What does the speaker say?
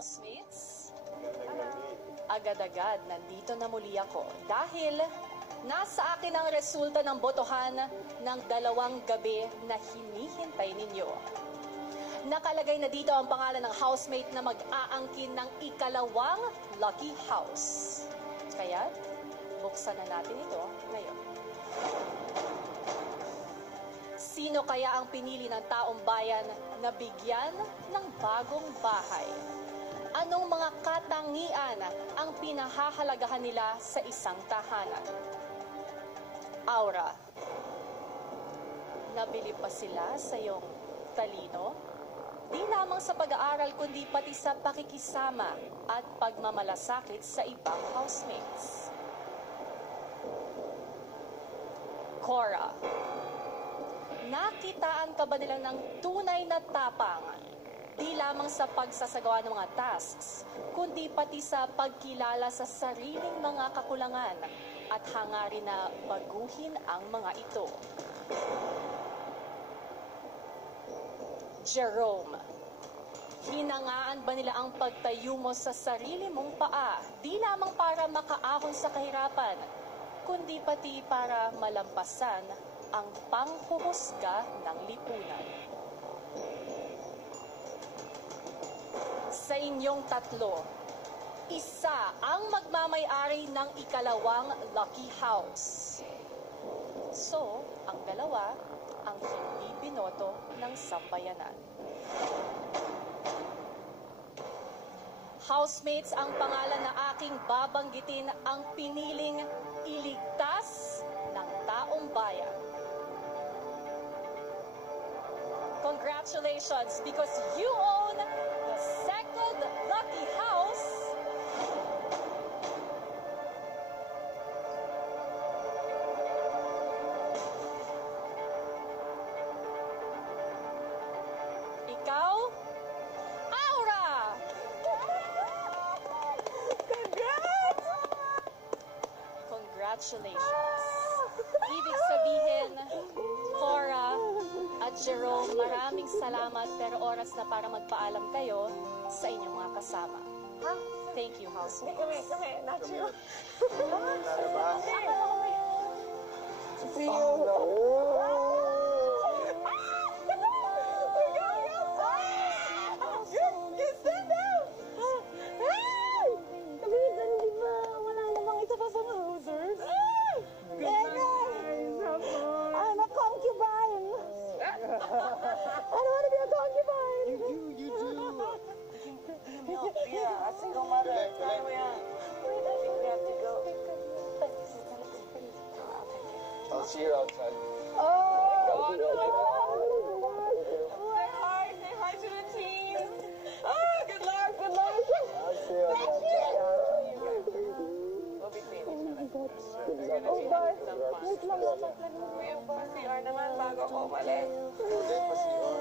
housemates? Agad-agad, nandito na muli ako dahil nasa akin ang resulta ng botohan ng 2 gabi na hinihintay ninyo. Nakalagay na dito ang pangalan ng housemate na mag-aangkin ng ikalawang lucky house. Kaya, buksan na natin ito ngayon. Sino kaya ang pinili ng taong bayan na bigyan ng bagong bahay? Anong mga katangian ang pinahahalagahan nila sa isang tahanan? Aura, nabili pa sila sa iyong talino? Di lamang sa pag-aaral kundi pati sa pakikisama at pagmamalasakit sa ibang housemates. Cora, nakitaan ka ba nila ng tunay na tapang? Di lamang sa pagsasagawa ng mga tasks, kundi pati sa pagkilala sa sariling mga kakulangan at hangarin na baguhin ang mga ito. Jerome, hinangaan ba nila ang pagtayo mo sa sarili mong paa, di lamang para makaahon sa kahirapan, kundi pati para malampasan ang panghuhusga ng lipunan? Sa inyong tatlo, isa ang magmamay-ari ng ikalawang lucky house. So, ang dalawa ang hindi binoto ng sambayanan. Housemates, ang pangalan na aking babanggitin ang piniling iligtas ng taong bayan. Congratulations, because you own the second lucky house. Ikaw, Aura! Congrats! Congratulations. Ibig sabihin, Cora at Jerome, maraming salamat, pero oras na para magpaalam kayo sa inyong mga kasama. Thank you, housemates. Kami, not you. See you. I'm a concubine. I don't want to be a concubine. You do. Yeah, a single mother. I think we have to go. I'll see you outside. Oh, say hi to the team. Oh, good luck. I'll see you outside. We'll be cleaning. Oh, bye. Wait lang ako. May CR naman bago ako umalis. Good day for CR.